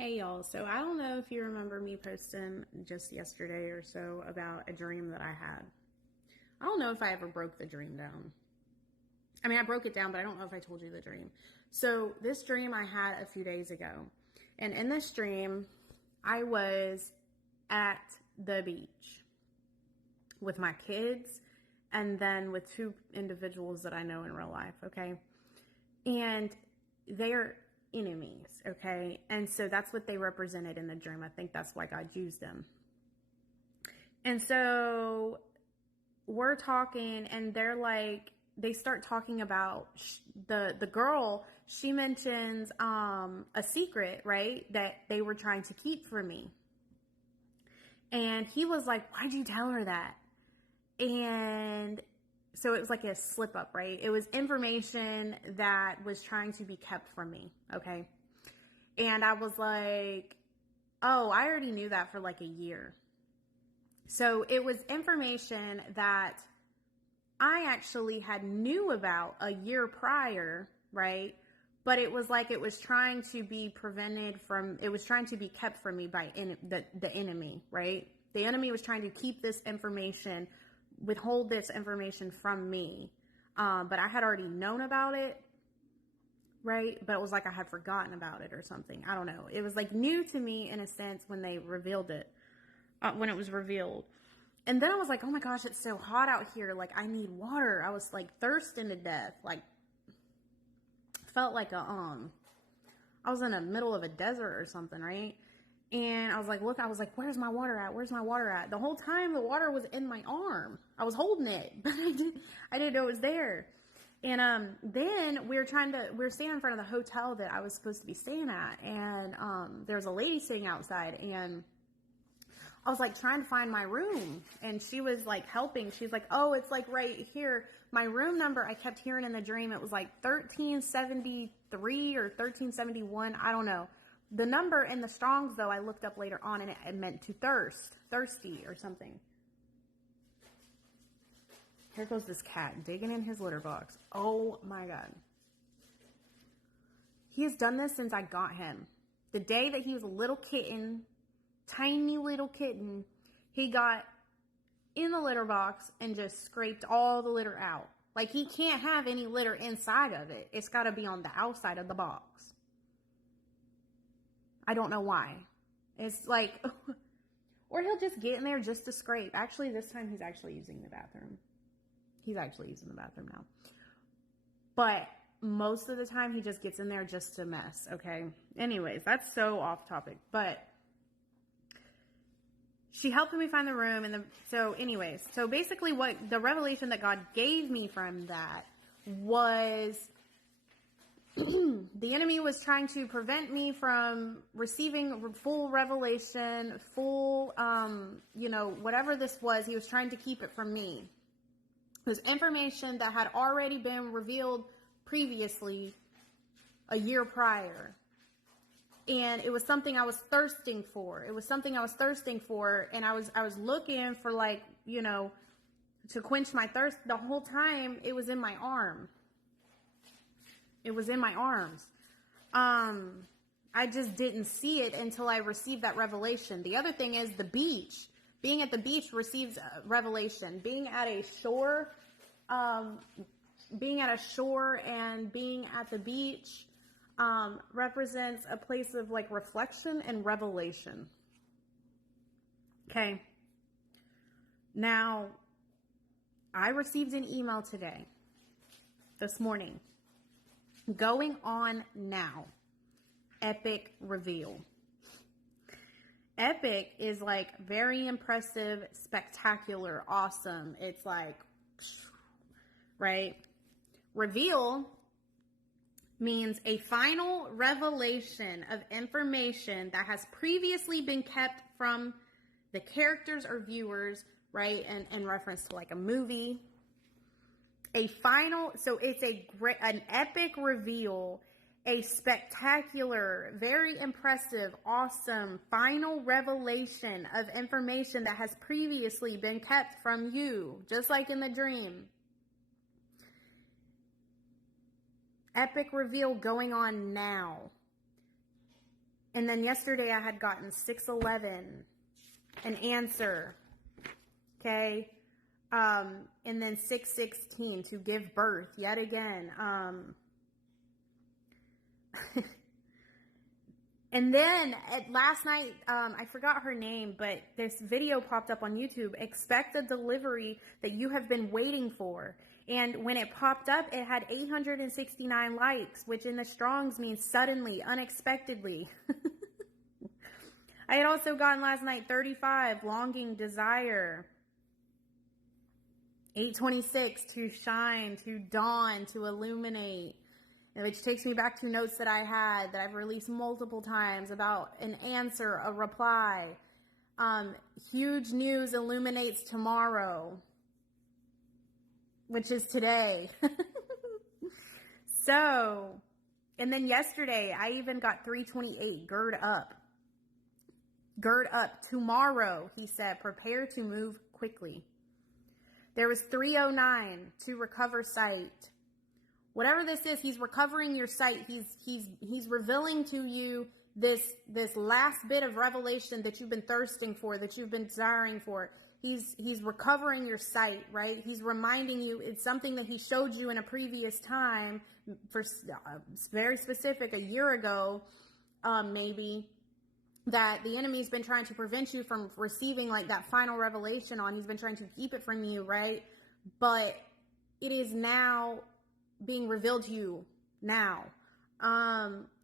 Hey y'all, so I don't know if you remember me posting just yesterday or so about a dream that I had. I don't know if I ever broke the dream down. I mean, I broke it down, but I don't know if I told you the dream. So, this dream I had a few days ago. And in this dream, I was at the beach with my kids and then with two individuals that I know in real life, okay? And they're enemies, okay? And so that's what they represented in the dream. I think that's why God used them. And so we're talking, and they start talking about the girl. She mentions a secret, right, that they were trying to keep from me. And he was like, "Why'd you tell her that?" And so it was like a slip up, right? It was information that was trying to be kept from me, okay? And I was like, "Oh, I already knew that for like a year." So it was information that I actually had knew about a year prior, right? But it was like it was trying to be it was trying to be kept from me by the enemy, right? The enemy was trying to keep this information, withhold this information from me. But I had already known about it, right? But it was like I had forgotten about it or something. I don't know. It was like new to me in a sense when they revealed it, when it was revealed. And then I was like, oh my gosh, it's so hot out here. Like, I need water. I was like thirsting to death. Like, felt like I was in the middle of a desert or something, right? And I was like, where's my water at? Where's my water at? The whole time the water was in my arm. I was holding it, but I didn't know it was there. And then we were standing in front of the hotel that I was supposed to be staying at. And there was a lady sitting outside, and I was like trying to find my room, and she was like helping. She's like, "Oh, it's like right here." My room number, I kept hearing in the dream, it was like 1373 or 1371. I don't know. The number in the Strongs, though, I looked up later on, and it meant to thirsty or something. Here goes this cat digging in his litter box. Oh my God. He has done this since I got him. The day that he was a little kitten, tiny little kitten, he got in the litter box and just scraped all the litter out. Like, he can't have any litter inside of it. It's got to be on the outside of the box. I don't know why. It's like, or he'll just get in there just to scrape. Actually, this time he's actually using the bathroom. He's actually using the bathroom now. But most of the time he just gets in there just to mess, okay? Anyways, that's so off topic. But she helped me find the room. So basically what the revelation that God gave me from that was the enemy was trying to prevent me from receiving full revelation, whatever this was, he was trying to keep it from me. It was information that had already been revealed previously a year prior. And it was something I was thirsting for. And I was looking for, to quench my thirst. The whole time it was in my arm. It was in my arms. I just didn't see it until I received that revelation. The other thing is the beach. Being at the beach receives revelation. Being at a shore and being at the beach represents a place of like reflection and revelation. Okay. Now, I received an email this morning, going on now. Epic reveal. Epic is like very impressive, spectacular, awesome. It's like, right? Reveal means a final revelation of information that has previously been kept from the characters or viewers, right? And in reference to like a movie. So it's an epic reveal, a spectacular, very impressive, awesome, final revelation of information that has previously been kept from you, just like in the dream. Epic reveal going on now. And then yesterday I had gotten 611, an answer. Okay. And then 616, to give birth yet again. And then last night, I forgot her name, but this video popped up on YouTube. Expect a delivery that you have been waiting for. And when it popped up, it had 869 likes, which in the Strongs means suddenly, unexpectedly. I had also gotten last night 35, longing, desire. 826, to shine, to dawn, to illuminate. Which takes me back to notes that I had that I've released multiple times about an answer, a reply. Huge news illuminates tomorrow, which is today. So, and then yesterday I even got 328, gird up. Gird up. Tomorrow, he said, prepare to move quickly. There was 309, to recover sight. Whatever this is, he's recovering your sight. He's revealing to you this last bit of revelation that you've been thirsting for, that you've been desiring for. He's recovering your sight, right? He's reminding you it's something that he showed you in a previous time, for very specific, a year ago, maybe, that the enemy's been trying to prevent you from receiving like that final revelation on. He's been trying to keep it from you, right? But it is now being revealed to you now.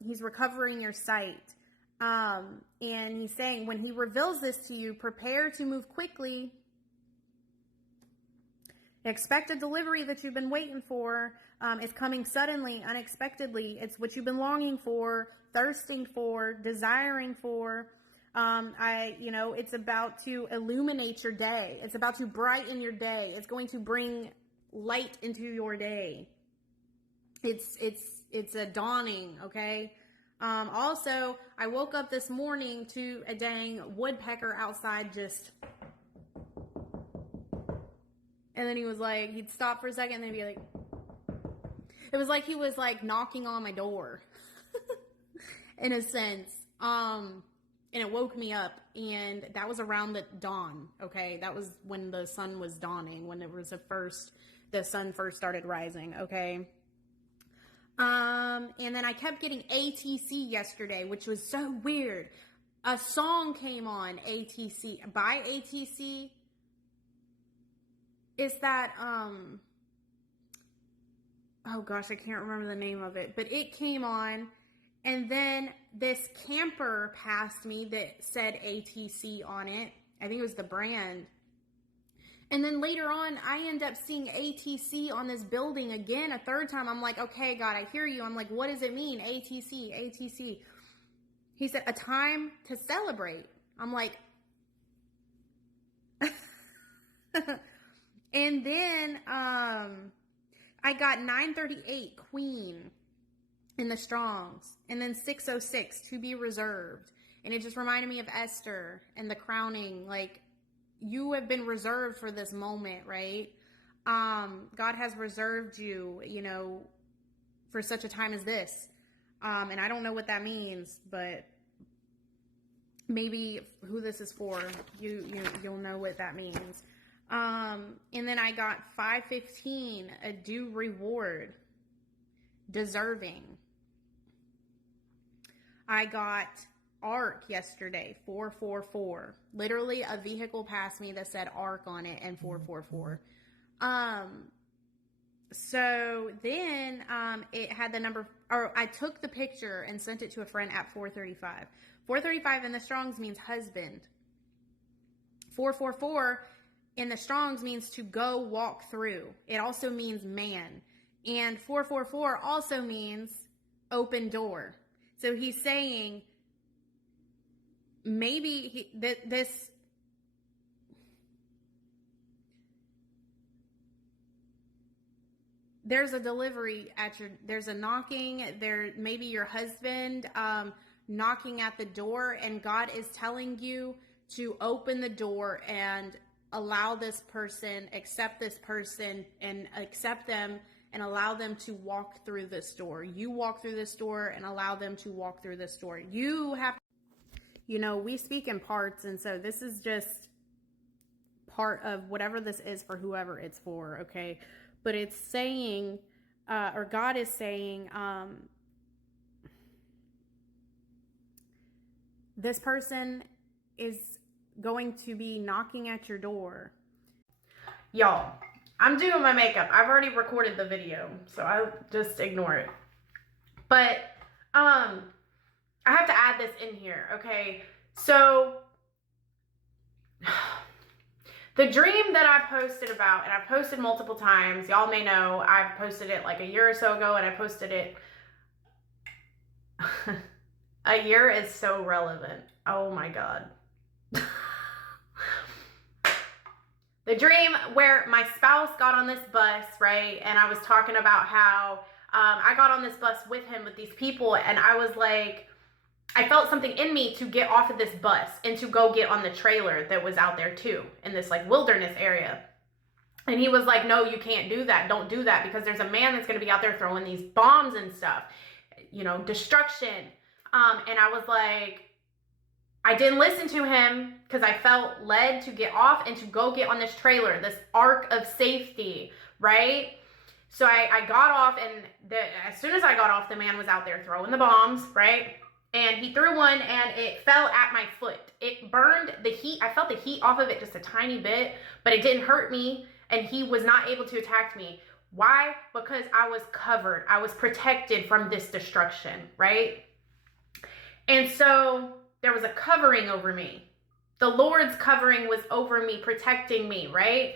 He's recovering your sight. And he's saying when he reveals this to you, prepare to move quickly. Expect a delivery that you've been waiting for. It's coming suddenly, unexpectedly. It's what you've been longing for, thirsting for, desiring for. It's about to illuminate your day. It's about to brighten your day. It's going to bring light into your day. It's a dawning, okay? Also, I woke up this morning to a dang woodpecker outside just... And then he was like, he'd stop for a second and then he'd be like... It was like he was like knocking on my door. In a sense. And it woke me up. And that was around the dawn, okay? That was when the sun was dawning. When it was the sun first started rising, okay? And then I kept getting ATC yesterday, which was so weird. A song came on, ATC, by ATC. Is that, oh gosh, I can't remember the name of it, but it came on, and then this camper passed me that said ATC on it. I think it was the brand. And then later on, I end up seeing ATC on this building again, a third time. I'm like, okay, God, I hear you. I'm like, what does it mean? ATC, ATC. He said, a time to celebrate. I'm like, and then I got 938, Queen, in the Strongs. And then 606, to be reserved. And it just reminded me of Esther and the crowning. Like, you have been reserved for this moment, right? God has reserved you, for such a time as this. And I don't know what that means, but maybe who this is for, you'll know what that means. And then I got 515, a due reward, deserving. I got ARC yesterday, 444. Literally a vehicle passed me that said ARC on it and 444. So then it had the number, or I took the picture and sent it to a friend at 435. 435 in the Strongs means husband. 444 in the Strongs means to go walk through. It also means man. And 444 also means open door. So he's saying maybe there's a delivery there's a knocking there, maybe your husband knocking at the door, and God is telling you to open the door and allow this person, accept this person and accept them and allow them to walk through this door. You walk through this door and allow them to walk through this door. You have You know, we speak in parts, and so this is just part of whatever this is for whoever it's for, okay? But it's saying, or God is saying, this person is going to be knocking at your door. Y'all, I'm doing my makeup. I've already recorded the video, so I'll just ignore it. But I have to add this in here, okay? So the dream that I posted about, and I've posted multiple times, y'all may know I've posted it like a year or so ago, and I posted it. A year is so relevant. Oh my God. The dream where my spouse got on this bus, right? And I was talking about how I got on this bus with him with these people, and I was like, I felt something in me to get off of this bus and to go get on the trailer that was out there too, in this like wilderness area. And he was like, no, you can't do that. Don't do that, because there's a man that's going to be out there throwing these bombs and stuff, you know, destruction. And I was like, I didn't listen to him because I felt led to get off and to go get on this trailer, this ark of safety, right? So I got off, and as soon as I got off, the man was out there throwing the bombs, right? And he threw one, and it fell at my foot. It burned the heat. I felt the heat off of it just a tiny bit, but it didn't hurt me, and he was not able to attack me. Why? Because I was covered. I was protected from this destruction, right? And so there was a covering over me. The Lord's covering was over me, protecting me, right?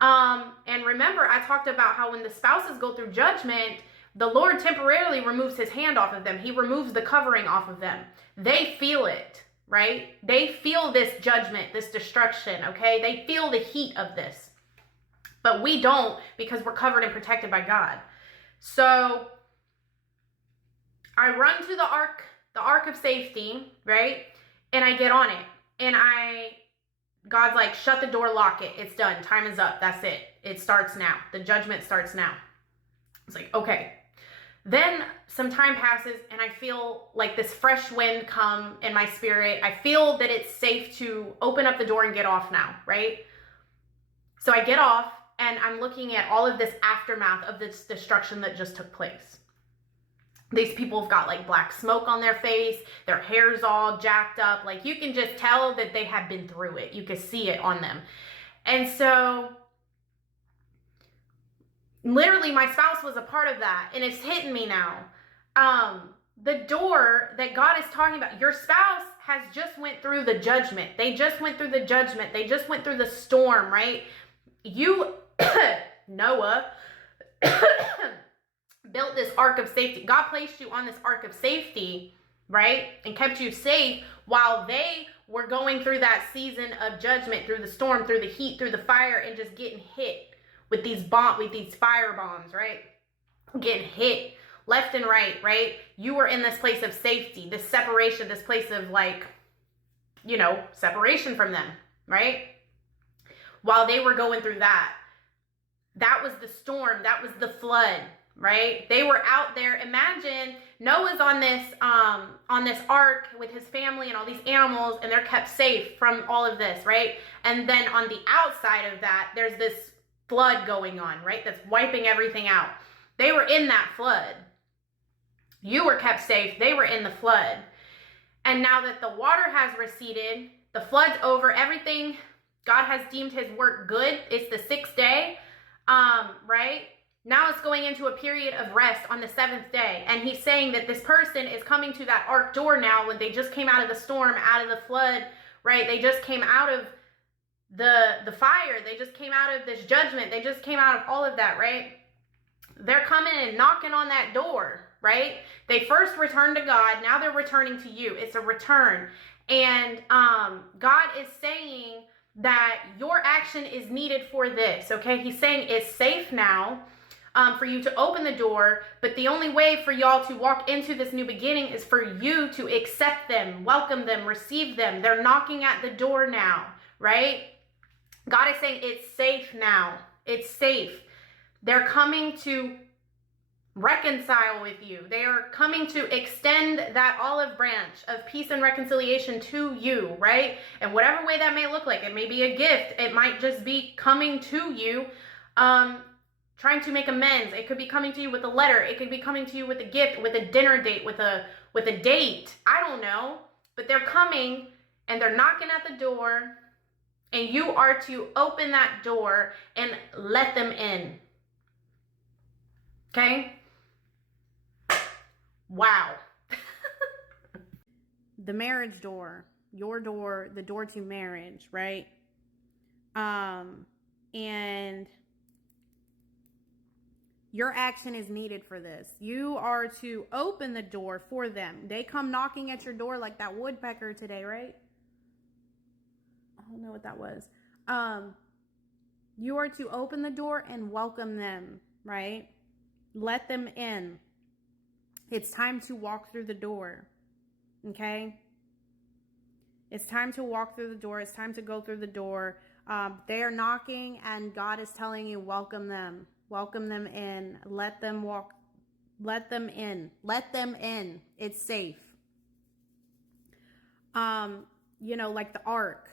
And remember, I talked about how when the spouses go through judgment, the Lord temporarily removes his hand off of them. He removes the covering off of them. They feel it, right? They feel this judgment, this destruction, okay? They feel the heat of this. But we don't, because we're covered and protected by God. So I run to the ark of safety, right? And I get on it. And God's like, shut the door, lock it. It's done. Time is up. That's it. It starts now. The judgment starts now. It's like, okay. Then some time passes, and I feel like this fresh wind come in my spirit. I feel that it's safe to open up the door and get off now, right? So I get off, and I'm looking at all of this aftermath of this destruction that just took place. These people have got like black smoke on their face. Their hair's all jacked up. Like, you can just tell that they have been through it. You can see it on them. And so literally my spouse was a part of that, and it's hitting me now. The door that God is talking about, your spouse has just went through the judgment. They just went through the judgment. They just went through the storm, right? You, Noah, built this ark of safety. God placed you on this ark of safety, right? And kept you safe while they were going through that season of judgment, through the storm, through the heat, through the fire, and just getting hit with these fire bombs, right? Getting hit left and right? You were in this place of safety, this separation, this place of like, you know, separation from them, right? While they were going through that. That was the storm. That was the flood, right? They were out there. Imagine Noah's on this ark with his family and all these animals, and they're kept safe from all of this, right? And then on the outside of that, there's this flood going on, right? That's wiping everything out. They were in that flood. You were kept safe. They were in the flood. And now that the water has receded, the flood's over, everything, God has deemed his work good. It's the 6th day, right? Now it's going into a period of rest on the 7th day. And he's saying that this person is coming to that ark door now when they just came out of the storm, out of the flood, right? They just came out of the fire. They just came out of this judgment. They just came out of all of that, right? They're coming and knocking on that door, right? They first returned to God. Now they're returning to you. It's a return. And God is saying that your action is needed for this, okay? He's saying it's safe now for you to open the door, but the only way for y'all to walk into this new beginning is for you to accept them, welcome them, receive them. They're knocking at the door now, right? God is saying it's safe now. It's safe. They're coming to reconcile with you. They are coming to extend that olive branch of peace and reconciliation to you, right? And whatever way that may look like, it may be a gift. It might just be coming to you, trying to make amends. It could be coming to you with a letter. It could be coming to you with a gift, with a dinner date, with a date. I don't know. But they're coming and they're knocking at the door, and you are to open that door and let them in. Okay? Wow. The marriage door, your door, the door to marriage, right? And your action is needed for this. You are to open the door for them. They come knocking at your door like that woodpecker today, right? I don't know what that was. You are to open the door and welcome them, right? Let them in. It's time to walk through the door, okay? It's time to walk through the door. It's time to go through the door. They are knocking, and God is telling you, welcome them. Welcome them in. Let them walk. Let them in. Let them in. It's safe. Like the ark,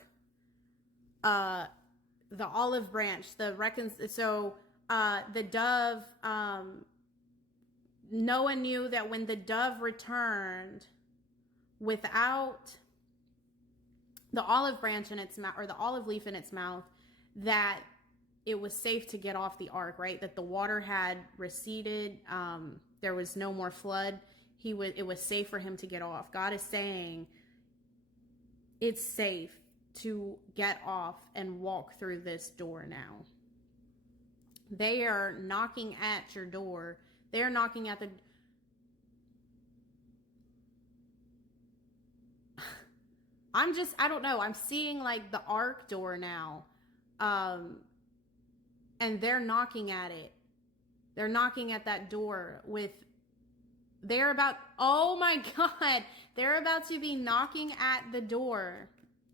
the olive branch, the dove, Noah knew that when the dove returned without the olive branch in its mouth, or the olive leaf in its mouth, that it was safe to get off the ark, right? That the water had receded. There was no more flood. It was safe for him to get off. God is saying it's safe to get off and walk through this door now. They are knocking at your door. They're knocking at the... I don't know. I'm seeing like the ark door now. And they're knocking at it. They're knocking at that door oh my God, they're about to be knocking at the door,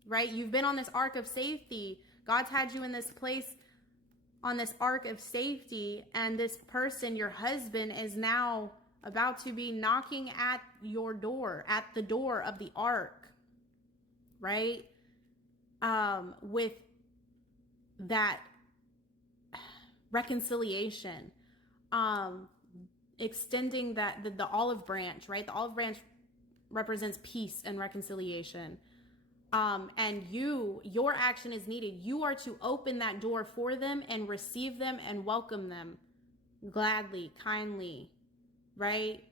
right? You've been on this ark of safety. God's had you in this place on this ark of safety, and this person, your husband, is now about to be knocking at your door, at the door of the ark, right? With that reconciliation, extending the olive branch, right? The olive branch represents peace and reconciliation. And your action is needed. You are to open that door for them and receive them and welcome them gladly, kindly, right?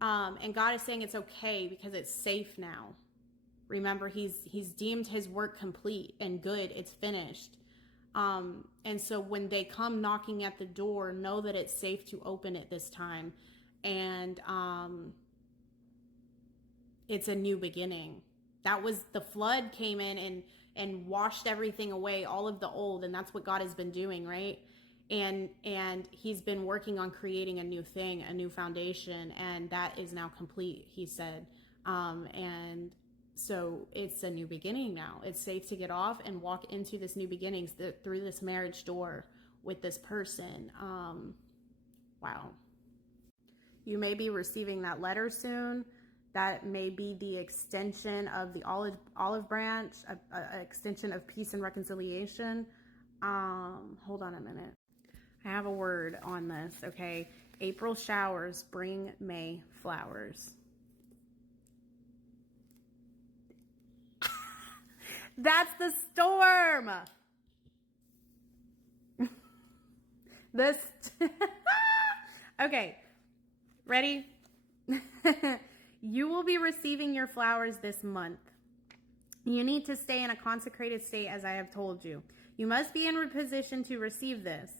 And God is saying it's okay because it's safe now. Remember, he's deemed his work complete and good. It's finished. And so when they come knocking at the door, know that it's safe to open it this time. And it's a new beginning. That was the flood came in and washed everything away, all of the old. And that's what God has been doing, right? And he's been working on creating a new thing, a new foundation. And that is now complete, he said. And so it's a new beginning now. It's safe to get off and walk into this new beginnings through this marriage door with this person. Wow. You may be receiving that letter soon. That may be the extension of the olive branch, an extension of peace and reconciliation. Hold on a minute. I have a word on this, okay? April showers bring May flowers. That's the storm. Okay, ready? You will be receiving your flowers this month. You need to stay in a consecrated state, as I have told you. You must be in a position to receive this.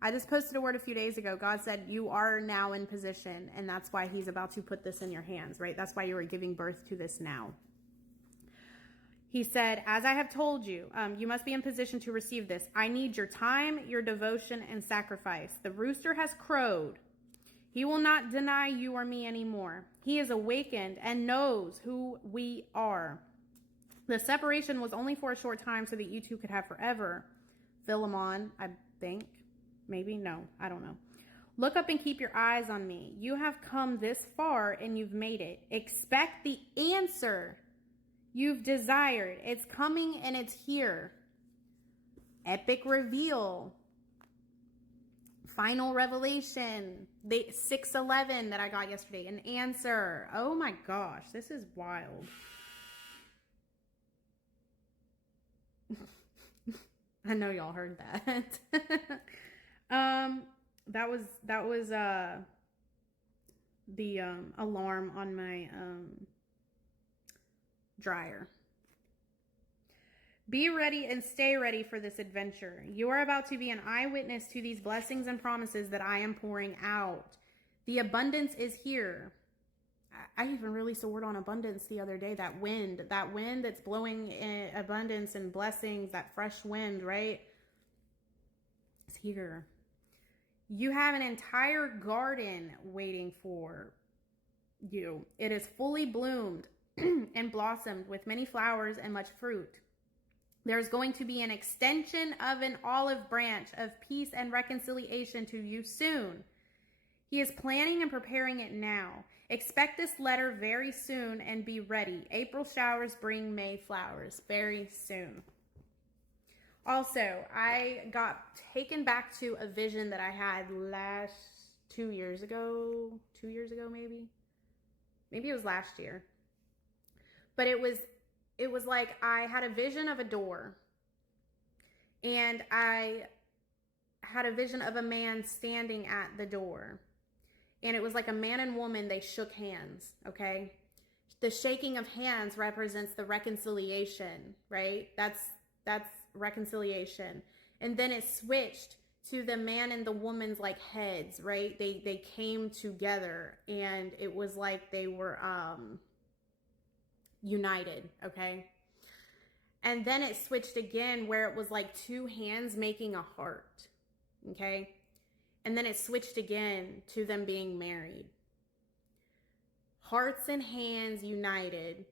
I just posted a word a few days ago. God said you are now in position, and that's why he's about to put this in your hands, right? That's why you are giving birth to this now. He said, as I have told you, you must be in position to receive this. I need your time, your devotion, and sacrifice. The rooster has crowed. He will not deny you or me anymore. He is awakened and knows who we are. The separation was only for a short time so that you two could have forever. Philemon, I think. Maybe? No, I don't know. Look up and keep your eyes on me. You have come this far and you've made it. Expect the answer you've desired. It's coming and it's here. Epic reveal. Final revelation. The 611 that I got yesterday. An answer. Oh my gosh, this is wild. I know y'all heard that. That was the alarm on my dryer. Be ready and stay ready for this adventure. You are about to be an eyewitness to these blessings and promises that I am pouring out. The abundance is here. I even released a word on abundance the other day. That wind that's blowing in abundance and blessings, that fresh wind, right? It's here. You have an entire garden waiting for you. It is fully bloomed and blossomed with many flowers and much fruit. There's going to be an extension of an olive branch of peace and reconciliation to you soon. He is planning and preparing it now. Expect this letter very soon and be ready. April showers bring May flowers very soon. Also, I got taken back to a vision that I had 2 years ago maybe. Maybe it was last year. But it was like I had a vision of a door. And I had a vision of a man standing at the door. And it was like a man and woman, they shook hands, okay? The shaking of hands represents the reconciliation, right? That's reconciliation. And then it switched to the man and the woman's like heads, right? They came together and it was like they were united, okay? And then it switched again where it was like two hands making a heart, okay? And then it switched again to them being married. Hearts and hands united.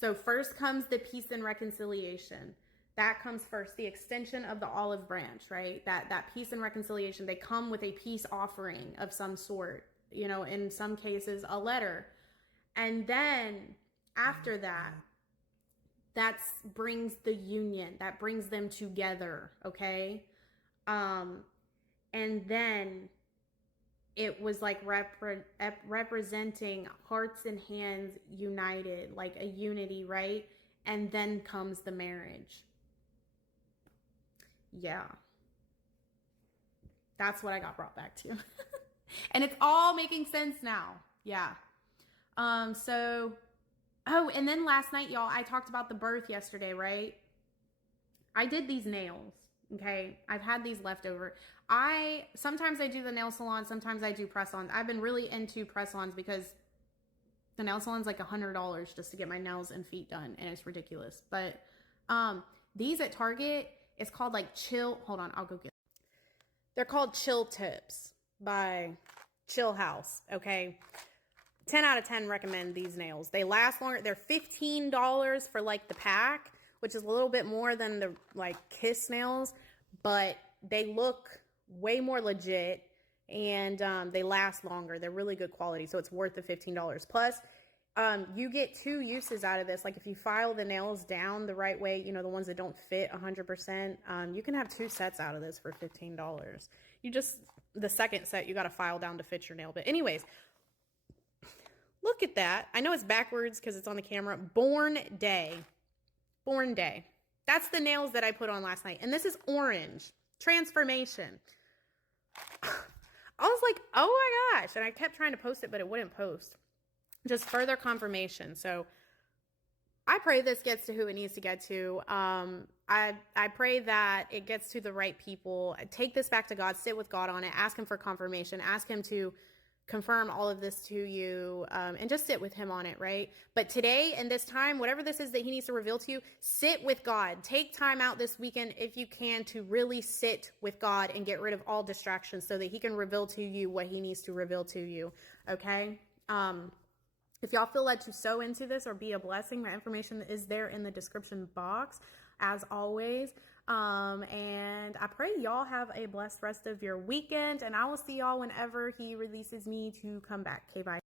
So first comes the peace and reconciliation. That comes first, the extension of the olive branch, right? That peace and reconciliation, they come with a peace offering of some sort, you know, in some cases, a letter. And then after that brings the union, that brings them together, okay? And then it was like representing hearts and hands united, like a unity, right? And then comes the marriage. Yeah. That's what I got brought back to. And it's all making sense now. Yeah. So, and then last night, y'all, I talked about the birth yesterday, right? I did these nails. Okay. I've had these leftover. Sometimes I do the nail salon. Sometimes I do press-ons. I've been really into press-ons because the nail salon's like $100 just to get my nails and feet done. And it's ridiculous. But, these at Target, it's called like hold on, I'll go get them. They're called Chill Tips by Chill House. Okay. 10 out of 10 recommend these nails. They last longer. They're $15 for like the pack, which is a little bit more than the like Kiss nails, but they look way more legit and they last longer. They're really good quality, so it's worth the $15. Plus, you get two uses out of this. Like if you file the nails down the right way, you know, the ones that don't fit 100%, you can have two sets out of this for $15. The second set, you got to file down to fit your nail. But anyways, look at that. I know it's backwards because it's on the camera. Born Day. That's the nails that I put on last night. And this is orange. Transformation. I was like, oh my gosh. And I kept trying to post it, but it wouldn't post. Just further confirmation. So I pray this gets to who it needs to get to. I pray that it gets to the right people. Take this back to God. Sit with God on it. Ask him for confirmation. Ask him to confirm all of this to you, and just sit with him on it, right? But today and this time, whatever this is that he needs to reveal to you, sit with God. Take time out this weekend, if you can, to really sit with God and get rid of all distractions so that he can reveal to you what he needs to reveal to you, okay? If y'all feel led to sow into this or be a blessing, my information is there in the description box. as always. And I pray y'all have a blessed rest of your weekend, and I will see y'all whenever he releases me to come back. Okay, bye.